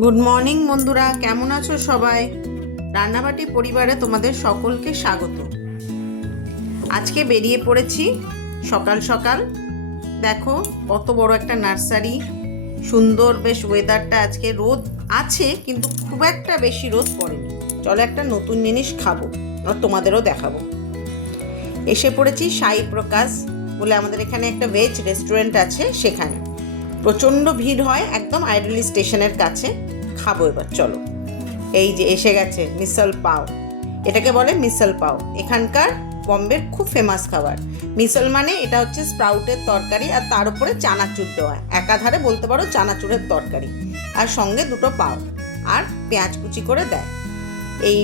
Good morning বন্ধুরা, কেমন আছো সবাই? রান্নাবাটি পরিবারে তোমাদের সকলকে স্বাগত। আজকে বেরিয়ে পড়েছি সকাল সকাল। দেখো কত বড় একটা নার্সারি, সুন্দর বেশ ওয়েদারটা। আজকে রোদ আছে কিন্তু খুব একটা বেশি রোদ পড়েনি। চলো একটা নতুন জিনিস খাবো আর তোমাদেরও দেখাবো। এসে পড়েছি সাই প্রকাশ বলে, আমাদের এখানে একটা ভেজ রেস্টুরেন্ট আছে, সেখানে প্রচণ্ড ভিড় হয় একদম আইডলি স্টেশনের কাছে। খাবো এবার, চলো। এই যে এসে গেছে মিসল পাও, এটাকে বলে মিসল পাও। এখানকার বম্বের খুব ফেমাস খাবার। মিসল মানে এটা হচ্ছে স্প্রাউটের তরকারি আর তার উপরে চানাচুর দেওয়া, একাধারে বলতে পারো চানাচুরের তরকারি, আর সঙ্গে দুটো পাও আর পেঁয়াজ কুচি করে দেয়, এই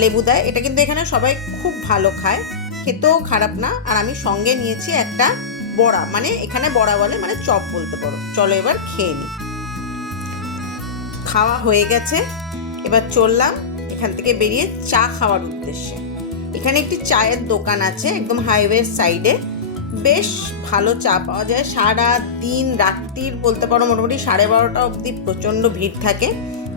লেবু দেয়। এটা কিন্তু এখানে সবাই খুব ভালো খায়, খেতেও খারাপ না। আর আমি সঙ্গে নিয়েছি একটা বড়া, মানে এখানে বড়া বলে, মানে চপ বলতে পারো। চলো এবার খেয়ে নিই। খাওয়া হয়ে গেছে, এবার চললাম এখান থেকে বেরিয়ে চা খাওয়ার উদ্দেশ্যে। এখানে একটি চায়ের দোকান আছে একদম হাইওয়ের সাইডে, বেশ ভালো চা পাওয়া যায়। সারা দিন রাত্রির বলতে পারো মোটামুটি 12:30 অবধি প্রচণ্ড ভিড় থাকে।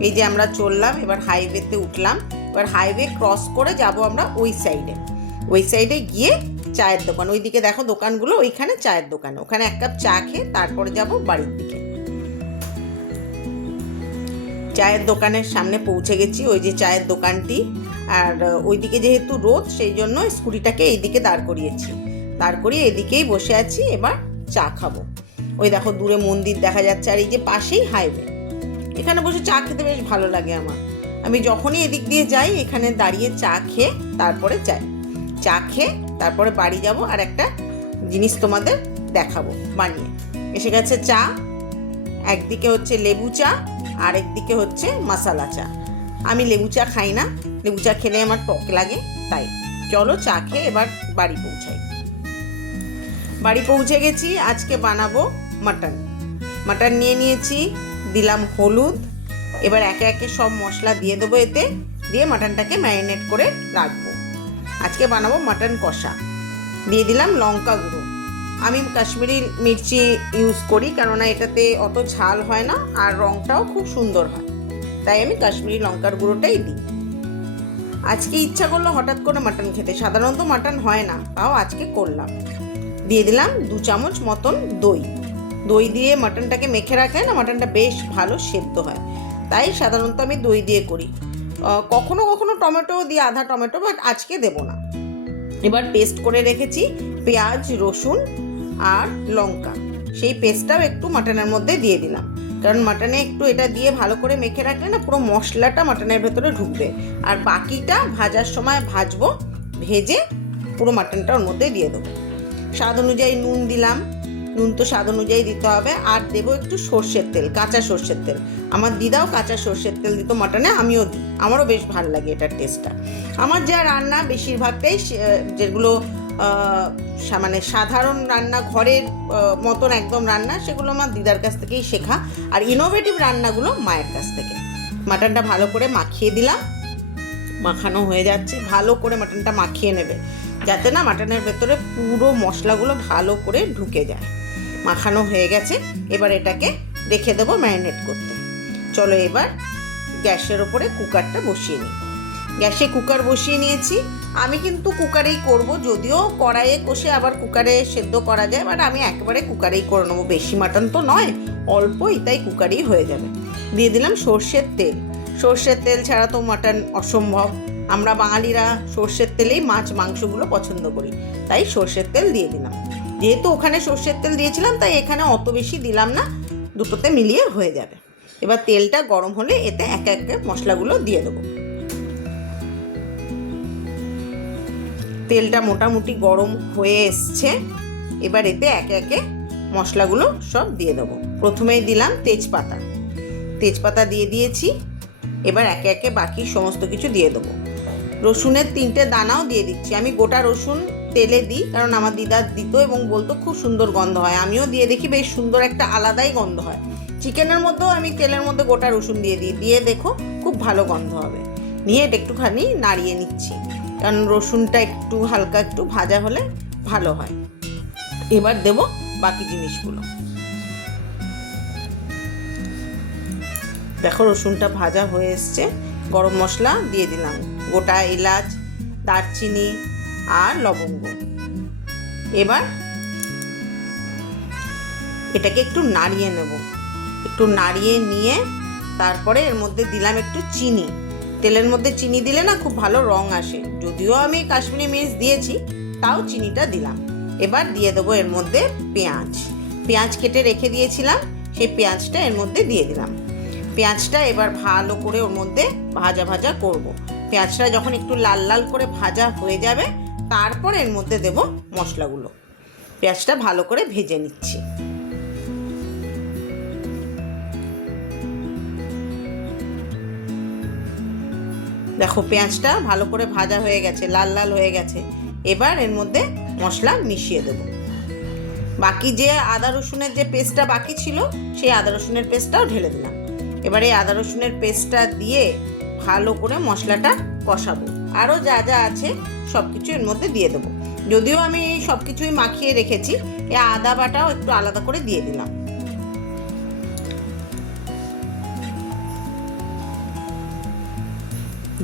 এই যে আমরা চললাম, এবার হাইওয়েতে উঠলাম। এবার হাইওয়ে ক্রস করে যাব আমরা ওই সাইডে গিয়ে চায়ের দোকান, ওইদিকে দেখো দোকানগুলো, ওইখানে চায়ের দোকান, ওখানে এক কাপ চা খেয়ে তারপরে যাব বাড়ির দিকে। চায়ের দোকানের সামনে পৌঁছে গেছি, ওই যে চায়ের দোকানটি। আর ওইদিকে যেহেতু রোদ, সেই জন্য স্কুটিটাকে এইদিকে দাঁড় করিয়ে এদিকেই বসে আছি। এবার চা খাবো। ওই দেখো দূরে মন্দির দেখা যাচ্ছে, আর এই যে পাশেই হাইওয়ে। এখানে বসে চা খেতে বেশ ভালো লাগে আমার। আমি যখনই এদিক দিয়ে যাই এখানে দাঁড়িয়ে চা খেয়ে তারপরে তারপরে বাড়ি যাব। আর একটা জিনিস তোমাদের দেখাবো বানিয়ে। এসে গেছে চা, একদিকে হচ্ছে লেবু চা আর একদিকে হচ্ছে মশালা চা। আমি লেবু চা খাই না, লেবু চা খেলে আমার টক লাগে, তাই চলো চা খেয়ে এবার বাড়ি পৌঁছে গেছি। আজকে বানাবো মাটন নিয়ে নিয়েছি, দিলাম হলুদ। এবার একে একে সব মশলা দিয়ে দেবো এতে, দিয়ে মাটনটাকে ম্যারিনেট করে রাখবো। আজকে বানাবো মাটন কষা। দিয়ে দিলাম লঙ্কা গুঁড়ো, আমি কাশ্মীরি মির্চি ইউজ করি, কেননা এটাতে অত ঝাল হয় না আর রঙটাও খুব সুন্দর হয়, তাই আমি কাশ্মীরি লঙ্কার গুঁড়োটাই দিই। আজকে ইচ্ছা করলো হঠাৎ করে মাটন খেতে, সাধারণত মাটন হয় না, তাও আজকে করলাম। দিয়ে দিলাম 2 চামচ মতন দই দিয়ে মাটনটাকে মেখে রাখলে না মাটনটা বেশ ভালো সেদ্ধ হয়, তাই সাধারণত আমি দই দিয়ে করি। কখনো কখনো টমেটো দিই, আধা টমেটো, বাট আজকে দেবো না। এবার পেস্ট করে রেখেছি পেঁয়াজ, রসুন আর লঙ্কা, সেই পেস্টটাও একটু মাটনের মধ্যে দিয়ে দিলাম, কারণ মাটনে একটু এটা দিয়ে ভালো করে মেখে রাখলে না পুরো মশলাটা মাটনের ভেতরে ঢুকবে। আর বাকিটা ভাজার সময় ভাজবো, ভেজে পুরো মাটনটা ওর মধ্যে দিয়ে দেবো। স্বাদ অনুযায়ী নুন দিলাম, নুন তো স্বাদ অনুযায়ী দিতে হবে। আর দেবো একটু সর্ষের তেল, কাঁচা সর্ষের তেল। আমার দিদাও কাঁচা সর্ষের তেল দিত মাটনে, আমিও দিই, আমারও বেশ ভালো লাগে এটার টেস্টটা। আমার যা রান্না বেশিরভাগটাই যেগুলো মানে সাধারণ রান্না, ঘরের মতন একদম রান্না, সেগুলো আমার দিদার কাছ থেকেই শেখা। আর ইনোভেটিভ রান্নাগুলো মায়ের কাছ থেকে। মাটনটা ভালো করে মাখিয়ে দিলাম, মাখানো হয়ে যাচ্ছে। ভালো করে মাটনটা মাখিয়ে নেবে, যাতে না মাটনের ভেতরে পুরো মশলাগুলো ভালো করে ঢুকে যায়। মাখানো হয়ে গেছে, এবার এটাকে রেখে দেবো ম্যারিনেট করতে। চলো এবার গ্যাসের ওপরে কুকারটা বসিয়ে নিই। গ্যাসে কুকার বসিয়ে নিয়েছি। আমি কিন্তু কুকারেই করব, যদিও কড়াইয়ে কষে আবার কুকারে সেদ্ধ করা যায়, বাট আমি একেবারে কুকারেই করে নেবো। বেশি মাটন তো নয়, অল্পই, তাই কুকারেই হয়ে যাবে। দিয়ে দিলাম সর্ষের তেল ছাড়া তো মাটন অসম্ভব। আমরা বাঙালিরা সর্ষের তেলেই মাছ মাংসগুলো পছন্দ করি, তাই সর্ষের তেল দিয়ে দিলাম। যেহেতু ওখানে সর্ষের তেল দিয়েছিলাম, তাই এখানে অত বেশি দিলাম না, দুটোতে মিলিয়ে হয়ে যাবে। এবার তেলটা গরম হলে এতে একে একে মশলাগুলো দিয়ে দেবো। তেলটা মোটামুটি গরম হয়ে এসছে, এবার এতে একে একে মশলাগুলো সব দিয়ে দেবো। প্রথমেই দিলাম তেজপাতা দিয়ে দিয়েছি। এবার একে একে বাকি সমস্ত কিছু দিয়ে দেবো। রসুনের 3টে দানাও দিয়ে দিচ্ছি। আমি গোটা রসুন তেলে দিই, কারণ আমার দিদা দিত এবং বলতো খুব সুন্দর গন্ধ হয়। আমিও দিয়ে দেখি, বেশ সুন্দর একটা আলাদাই গন্ধ হয়। চিকেনের মধ্যেও আমি তেলের মধ্যে গোটা রসুন দিয়ে দেখো, খুব ভালো গন্ধ হবে। নিয়ে এটা একটুখানি নাড়িয়ে নিচ্ছি, কারণ রসুনটা একটু হালকা একটু ভাজা হলে ভালো হয়। এবার দেব বাকি জিনিসগুলো। দেখো রসুনটা ভাজা হয়ে এসছে, গরম মশলা দিয়ে দিলাম, গোটা এলাচ, দারচিনি আর লবঙ্গ। এবার এটাকে একটু নাড়িয়ে নেব, একটু নাড়িয়ে নিয়ে তারপরে এর মধ্যে দিলাম একটু চিনি। তেলের মধ্যে চিনি দিলে না খুব ভালো রং আসে, যদিও আমি কাশ্মীরি মির্চ দিয়েছি, তাও চিনিটা দিলাম। এবার দিয়ে দেবো এর মধ্যে পেঁয়াজ কেটে রেখে দিয়েছিলাম, সেই পেঁয়াজটা এর মধ্যে দিয়ে দিলাম। পেঁয়াজটা এবার ভালো করে ওর মধ্যে ভাজা ভাজা করব। পেঁয়াজটা যখন একটু লাল লাল করে ভাজা হয়ে যাবে তারপর এর মধ্যে দেব মশলাগুলো। পেঁয়াজটা ভালো করে ভেজে নিচ্ছি। দেখো পেঁয়াজটা ভালো করে ভাজা হয়ে গেছে, লাল লাল হয়ে গেছে। এবার এর মধ্যে মশলা মিশিয়ে দেব। বাকি যে আদা রসুনের যে পেস্টটা বাকি ছিল সেই আদা রসুনের পেস্টটাও ঢেলে দিলাম। এবার এই আদা রসুনের পেস্টটা দিয়ে ভালো করে মশলাটা কষাবো। আরও যা যা আছে সব কিছু এর মধ্যে দিয়ে দেবো। যদিও আমি সব কিছুই মাখিয়ে রেখেছি, এই আদা বাটাও একটু আলাদা করে দিয়ে দিলাম।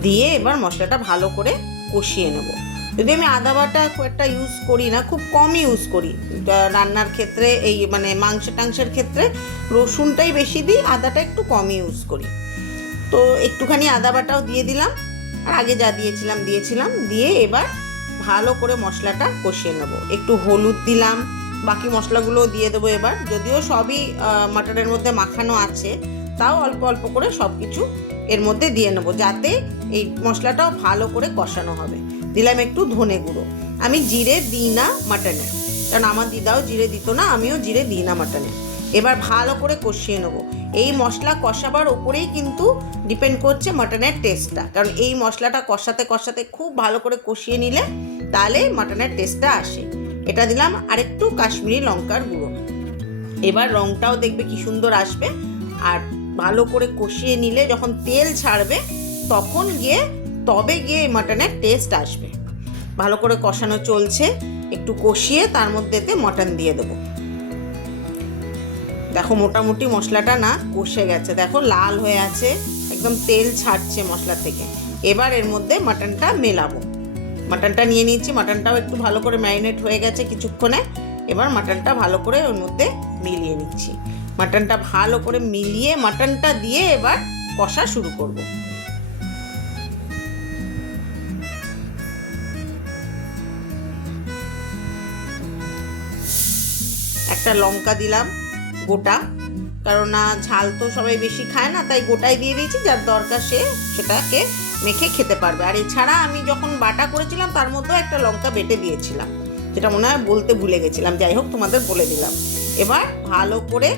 দিয়ে এবার মশলাটা ভালো করে কষিয়ে নেব। যদি আমি আদা বাটা খুব একটা ইউজ করি না, খুব কম ইউজ করি রান্নার ক্ষেত্রে, এই মানে মাংস টাংসের ক্ষেত্রে রসুনটাই বেশি দিই, আদাটা একটু কম ইউজ করি। তো একটুখানি আদা বাটাও দিয়ে দিলাম, আর আগে যা দিয়েছিলাম দিয়ে এবার ভালো করে মশলাটা কষিয়ে নেব। একটু হলুদ দিলাম, বাকি মশলাগুলোও দিয়ে দেবো এবার। যদিও সবই মাটনের মধ্যে মাখানো আছে, তাও অল্প অল্প করে সব কিছু এর মধ্যে দিয়ে নেবো, যাতে এই মশলাটাও ভালো করে কষানো হবে। দিলাম একটু ধনে গুঁড়ো। আমি জিরে দিই না মাটনে, কারণ আমার দিদাও জিরে দিত না, আমিও জিরে দিই না মাটনে। এবার ভালো করে কষিয়ে নেবো। এই মশলা কষাবার ওপরেই কিন্তু ডিপেন্ড করছে মাটনের টেস্টটা, কারণ এই মশলাটা কষাতে কষাতে খুব ভালো করে কষিয়ে নিলে তাহলে মাটনের টেস্টটা আসে। এটা দিলাম আর একটু কাশ্মীরি লঙ্কার গুঁড়ো। এবার রঙটাও দেখবে কি সুন্দর আসবে। আর ভালো করে কষিয়ে নিলে যখন তেল ছাড়বে তবে গিয়ে মাটনের টেস্ট আসবে। ভালো করে কষানো চলছে, একটু কষিয়ে তার মধ্যেতে মটন দিয়ে দেবো। দেখো মোটামুটি মশলাটা না কষে গেছে, দেখো লাল হয়ে আছে, একদম তেল ছাড়ছে মশলা থেকে। এবার এর মধ্যে মাটনটা মেলাবো। মাটনটা নিয়ে নিয়েছি, মাটনটাও একটু ভালো করে ম্যারিনেট হয়ে গেছে কিছুক্ষণে। এবার মাটনটা ভালো করে ওর মধ্যে মিলিয়ে নিচ্ছি। মাটনটা ভালো করে মিলিয়ে মাটনটা দিয়ে এবার কষা শুরু করব। একটা লঙ্কা দিলাম গোটা, কারণ ঝাল তো সবাই বেশি খায় না, তাই গোটাই দিয়ে দিয়েছি, যার দরকার সেটাকে মেখে খেতে পারবে। আর এছাড়া আমি যখন বাটা করেছিলাম তার মধ্যেও একটা লঙ্কা বেটে দিয়েছিলাম, যেটা মনে হয় বলতে ভুলে গেছিলাম, যাই হোক তোমাদের বলে দিলাম। এবার ভালো করে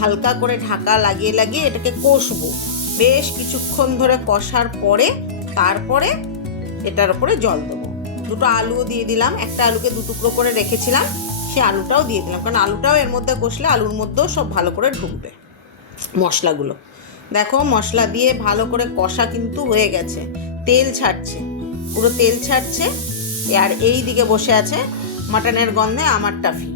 হালকা করে ঢাকা লাগিয়ে লাগিয়ে এটাকে কষবো বেশ কিছুক্ষণ ধরে। কষার পরে তারপরে এটার উপরে জল দেবো। দুটো আলুও দিয়ে দিলাম, একটা আলুকে দু টুকরো করে রেখেছিলাম, সে আলুটাও দিয়ে দিলাম, কারণ আলুটাও এর মধ্যে কষলে আলুর মধ্যেও সব ভালো করে ঢুকবে মশলাগুলো। দেখো মশলা দিয়ে ভালো করে কষা কিন্তু হয়ে গেছে, তেল ছাড়ছে, পুরো তেল ছাড়ছে। আর এই দিকে বসে আছে মাটনের গন্ধে আমার টাফি।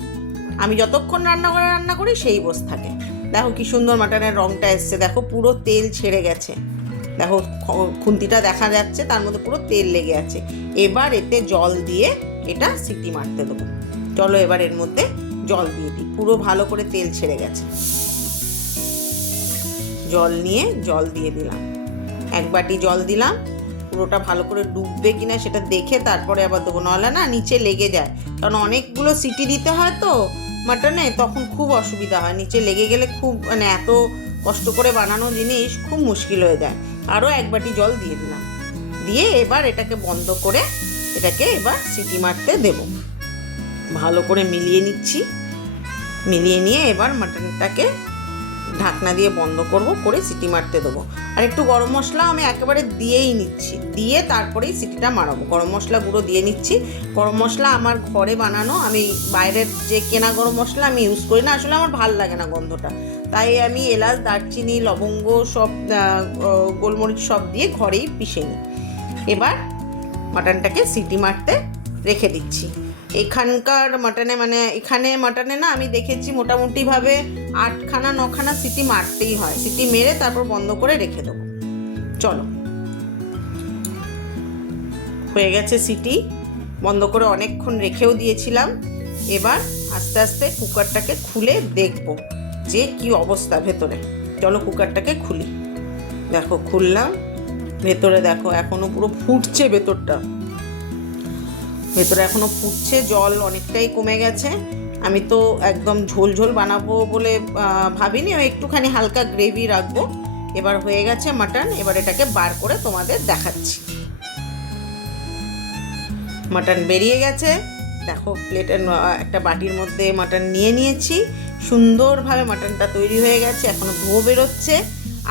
আমি যতক্ষণ রান্না করি সেই বসে থাকে। দেখো কি সুন্দর মাটনের রঙটা এসছে, দেখো পুরো তেল ছেড়ে গেছে, দেখো খুন্তিটা দেখা যাচ্ছে, তার মধ্যে পুরো তেল লেগে আছে। এবার এতে জল দিয়ে এটা সিটি মারতে দেবো। চলো এবার এর মধ্যে জল দিয়ে দিই, পুরো ভালো করে তেল ছেড়ে গেছে। জল দিয়ে দিলাম, এক বাটি জল দিলাম। পুরোটা ভালো করে ডুববে কিনা সেটা দেখে তারপরে আবার দেবো, নাহলে না নিচে লেগে যায়, কারণ অনেকগুলো সিটি দিতে হয় তো মাটনে, তখন খুব অসুবিধা হয়, নিচে লেগে গেলে খুব মানে এত কষ্ট করে বানানো জিনিস খুব মুশকিল হয়ে যায়। আরও এক বাটি জল দিয়ে দিলাম, দিয়ে এবার এটাকে বন্ধ করে এটাকে এবার সিটি মারতে দেব। ভালো করে মিলিয়ে নিচ্ছি, মিলিয়ে নিয়ে এবার মাটনটাকে ঢাকনা দিয়ে বন্ধ করে সিটি মারতে দেবো। আর একটু গরম মশলা আমি একেবারে দিয়েই নিচ্ছি, দিয়ে তারপরেই সিটিটা মারাবো। গরম মশলা গুঁড়ো দিয়ে নিচ্ছি। গরম মশলা আমার ঘরে বানানো, আমি বাইরের যে কেনা গরম মশলা আমি ইউজ করি না, আসলে আমার ভালো লাগে না গন্ধটা, তাই আমি এলাচ, দারচিনি, লবঙ্গ সব, গোলমরিচ সব দিয়ে ঘরেই পিষে নিই। এবার মাটনটাকে সিটি মারতে রেখে দিচ্ছি। এখানকার মাটনে মানে এখানে মাটনে না আমি দেখেছি মোটামুটিভাবে 8খানা 9খানা সিটি মারতেই হয়, সিটি মেরে তারপর বন্ধ করে রেখে দেবো। চলো, হয়ে গেছে সিটি, বন্ধ করে অনেকক্ষণ রেখেও দিয়েছিলাম। এবার আস্তে আস্তে কুকারটাকে খুলে দেখবো যে কি অবস্থা ভেতরে। চলো কুকারটাকে খুলি। দেখো খুললাম, ভেতরে দেখো এখনো পুরো ফুটছে, ভেতরে এখনো ফুটছে, জল অনেকটাই কমে গেছে। আমি তো একদম ঝোল ঝোল বানাবো বলে ভাবিনি, ওই একটুখানি হালকা গ্রেভি রাখবো। এবার হয়ে গেছে মাটন, এবার এটাকে বার করে তোমাদের দেখাচ্ছি। মাটন বেরিয়ে গেছে, দেখো প্লেটের একটা বাটির মধ্যে মাটন নিয়ে নিয়েছি। সুন্দরভাবে মাটনটা তৈরি হয়ে গেছে, এখনো ধোঁ বেরোচ্ছে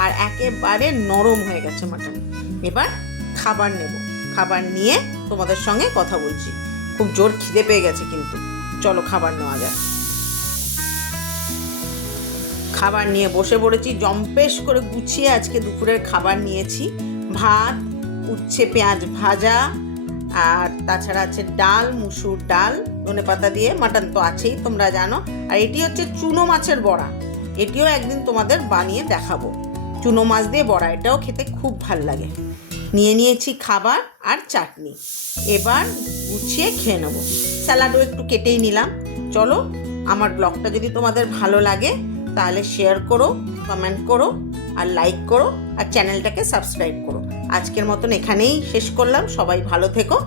আর একেবারে নরম হয়ে গেছে মাটন। এবার খাবার নেব, খাবার নিয়ে তোমাদের সঙ্গে কথা বলছি। খুব জোর খিদে পেয়ে গেছে কিন্তু, চলো খাবার নেওয়া যাক। খাবার নিয়ে বসে পড়েছি, জম্পেশ করে গুছিয়ে আজকে দুপুরের খাবার নিয়েছি। ভাত, উচ্ছে পেঁয়াজ ভাজা, আর তাছাড়া আছে ডাল, মুসুর ডাল, ধনেপাতা দিয়ে। মাটন তো আছেই, তোমরা জানো। আর এটি হচ্ছে চুনো মাছের বড়া, এটিও একদিন তোমাদের বানিয়ে দেখাবো। চুনো মাছ দিয়ে বড়া, এটাও খেতে খুব ভাল লাগে। নিয়ে নিয়েছি খাবার আর চাটনি, এবার গুছিয়ে খেয়ে নেবো। স্যালাডও একটু কেটেই নিলাম। চলো, আমার ব্লগটা যদি তোমাদের ভালো লাগে তাহলে শেয়ার করো, কমেন্ট করো আর লাইক করো, আর চ্যানেলটাকে সাবস্ক্রাইব করো। আজকের মতন এখানেই শেষ করলাম। সবাই ভালো থেকো।